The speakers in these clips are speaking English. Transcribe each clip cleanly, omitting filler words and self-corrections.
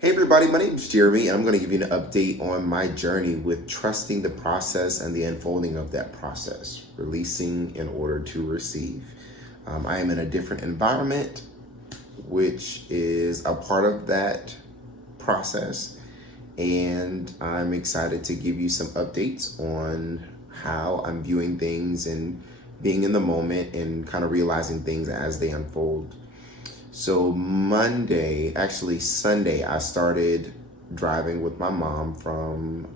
Hey everybody, my name is Jeremy, and I'm going to give you an update on my journey with trusting the process and the unfolding of that process, releasing in order to receive. I am in a different environment, which is a part of that process, and I'm excited to give you some updates on how I'm viewing things and being in the moment and kind of realizing things as they unfold. So Sunday, I started driving with my mom from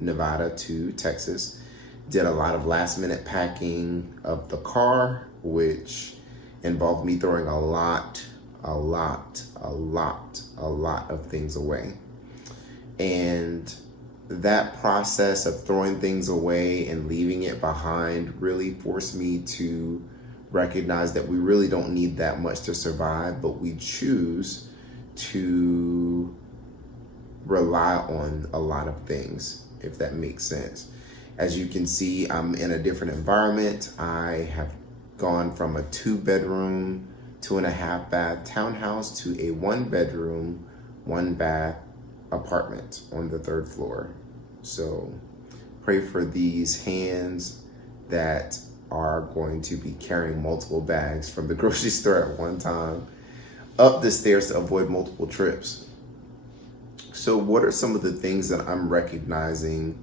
Nevada to Texas. Did a lot of last minute packing of the car, which involved me throwing a lot of things away. And that process of throwing things away and leaving it behind really forced me to recognize that we really don't need that much to survive, but we choose to rely on a lot of things, if that makes sense. As you can see, I'm in a different environment. I have gone from a 2-bedroom, 2.5-bath townhouse to a 1-bedroom, 1-bath apartment on the 3rd floor. So pray for these hands that are going to be carrying multiple bags from the grocery store at one time up the stairs to avoid multiple trips. So what are some of the things that I'm recognizing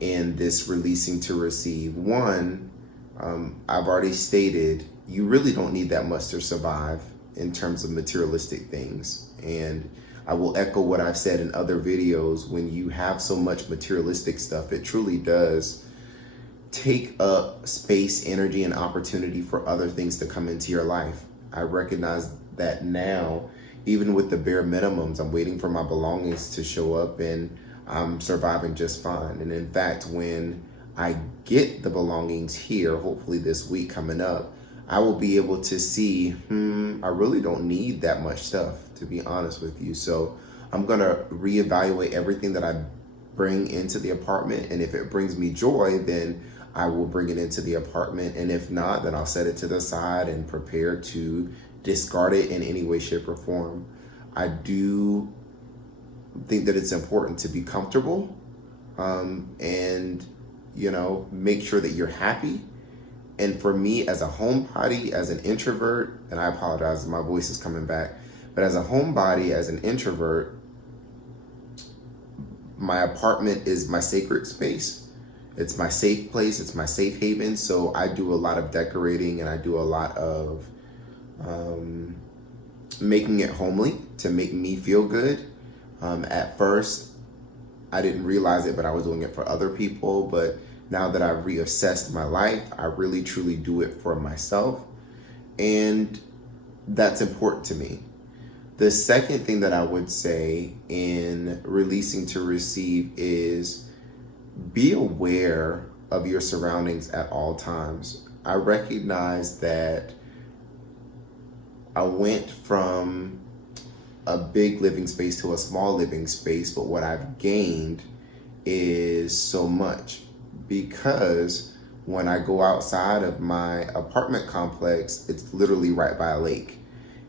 in this releasing to receive? One, I've already stated, you really don't need that much to survive in terms of materialistic things. And I will echo what I've said in other videos. When you have so much materialistic stuff, it truly does take up space, energy, and opportunity for other things to come into your life. I recognize that now, even with the bare minimums, I'm waiting for my belongings to show up and I'm surviving just fine. And in fact, when I get the belongings here, hopefully this week coming up, I will be able to see, I really don't need that much stuff, to be honest with you. So I'm gonna reevaluate everything that I bring into the apartment. And if it brings me joy, then I will bring it into the apartment. And if not, then I'll set it to the side and prepare to discard it in any way, shape, or form. I do think that it's important to be comfortable and, make sure that you're happy. And for me, as a homebody, as an introvert, and I apologize, my voice is coming back, but as a homebody, as an introvert, my apartment is my sacred space. It's my safe place. It's my safe haven. So I do a lot of decorating and I do a lot of making it homely to make me feel good. At first, I didn't realize it, but I was doing it for other people. But now that I've reassessed my life, I really, truly do it for myself. And that's important to me. The second thing that I would say in releasing to receive is be aware of your surroundings at all times. I recognize that I went from a big living space to a small living space, but what I've gained is so much, because when I go outside of my apartment complex, it's literally right by a lake.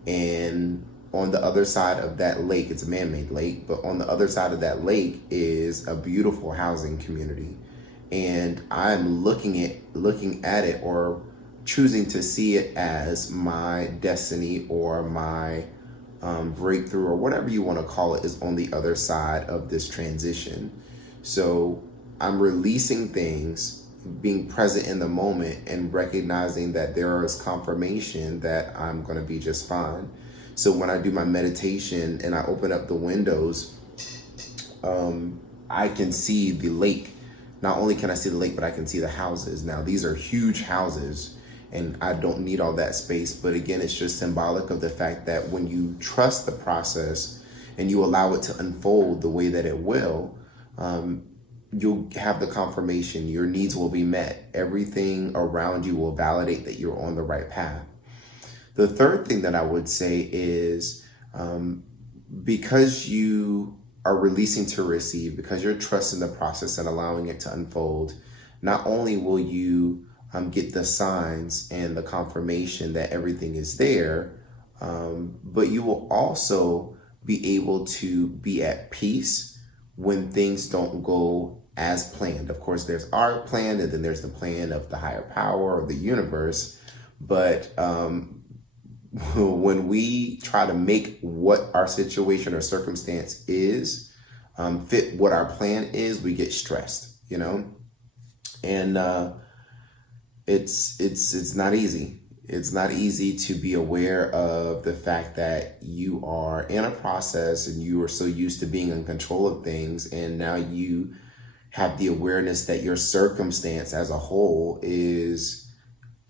And on the other side of that lake, it's a man-made lake, but on the other side of that lake is a beautiful housing community. And I'm looking at it or choosing to see it as my destiny or my breakthrough or whatever you want to call it is on the other side of this transition. So I'm releasing things, being present in the moment and recognizing that there is confirmation that I'm going to be just fine. So when I do my meditation and I open up the windows, I can see the lake. Not only can I see the lake, but I can see the houses. Now, these are huge houses and I don't need all that space. But again, it's just symbolic of the fact that when you trust the process and you allow it to unfold the way that it will, you'll have the confirmation. Your needs will be met. Everything around you will validate that you're on the right path. The third thing that I would say is because you are releasing to receive, because you're trusting the process and allowing it to unfold, not only will you get the signs and the confirmation that everything is there, but you will also be able to be at peace when things don't go as planned. Of course, there's our plan, and then there's the plan of the higher power or the universe. But when we try to make what our situation or circumstance is fit what our plan is, we get stressed, and it's not easy. It's not easy to be aware of the fact that you are in a process and you are so used to being in control of things, and now you have the awareness that your circumstance as a whole is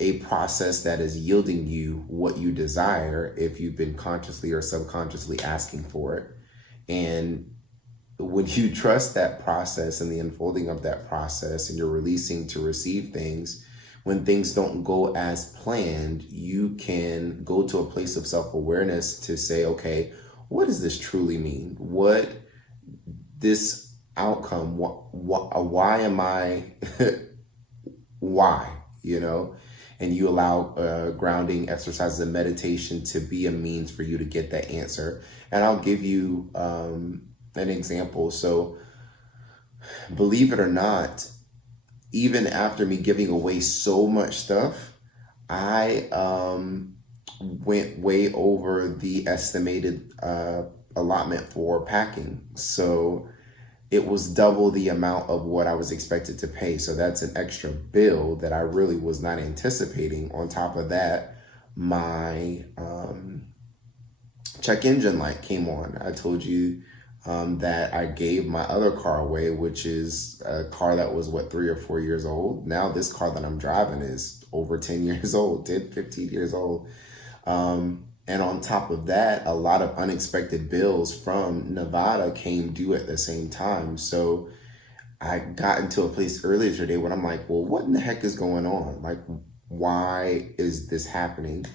a process that is yielding you what you desire if you've been consciously or subconsciously asking for it. And when you trust that process and the unfolding of that process, and you're releasing to receive things, when things don't go as planned, you can go to a place of self-awareness to say, okay, what does this truly mean? What this outcome, why am I, why, and you allow grounding exercises and meditation to be a means for you to get that answer. And I'll give you an example. So believe it or not, even after me giving away so much stuff, I went way over the estimated allotment for packing. So it was double the amount of what I was expected to pay. So that's an extra bill that I really was not anticipating. On top of that, my check engine light came on. I told you that I gave my other car away, which is a car that was 3 or 4 years old. Now this car that I'm driving is over 10 years old, 10, 15 years old. And on top of that, a lot of unexpected bills from Nevada came due at the same time. So I got into a place earlier today when I'm like, well, what in the heck is going on? Like, why is this happening?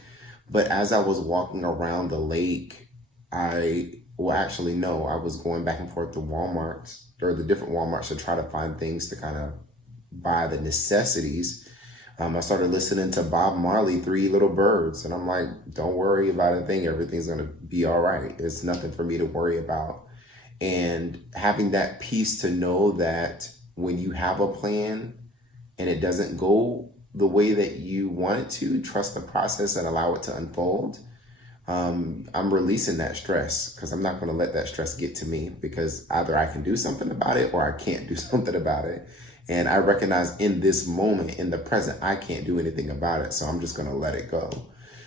But as I was walking around the lake, I was going back and forth to Walmarts, or the different Walmarts, to try to find things to kind of buy the necessities. I started listening to Bob Marley, Three Little Birds, and I'm like, don't worry about a thing. Everything's going to be all right. It's nothing for me to worry about. And having that peace to know that when you have a plan and it doesn't go the way that you want it to, trust the process and allow it to unfold. I'm releasing that stress, because I'm not going to let that stress get to me, because either I can do something about it or I can't do something about it. And I recognize in this moment, in the present, I can't do anything about it. So I'm just going to let it go.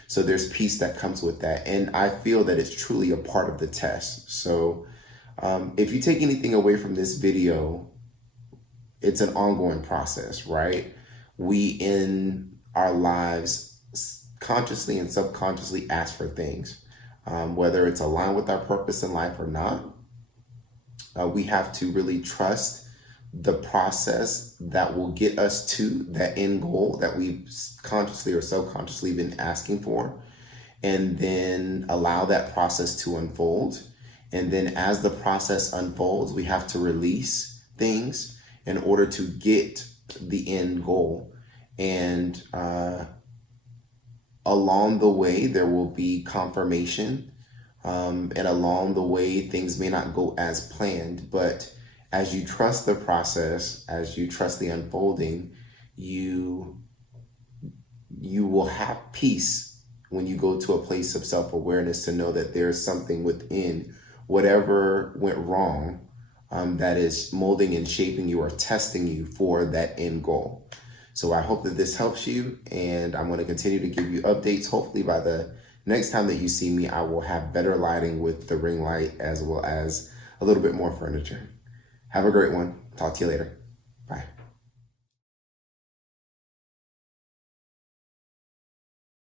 So there's peace that comes with that. And I feel that it's truly a part of the test. So if you take anything away from this video, it's an ongoing process, right? We in our lives consciously and subconsciously ask for things, whether it's aligned with our purpose in life or not. We have to really trust the process that will get us to that end goal that we've consciously or subconsciously been asking for, and then allow that process to unfold. And then as the process unfolds, we have to release things in order to get the end goal. And along the way, there will be confirmation. And along the way, things may not go as planned, but as you trust the process, as you trust the unfolding, you will have peace when you go to a place of self-awareness to know that there's something within whatever went wrong that is molding and shaping you or testing you for that end goal. So I hope that this helps you, and I'm going to continue to give you updates. Hopefully by the next time that you see me, I will have better lighting with the ring light, as well as a little bit more furniture. Have a great one. Talk to you later.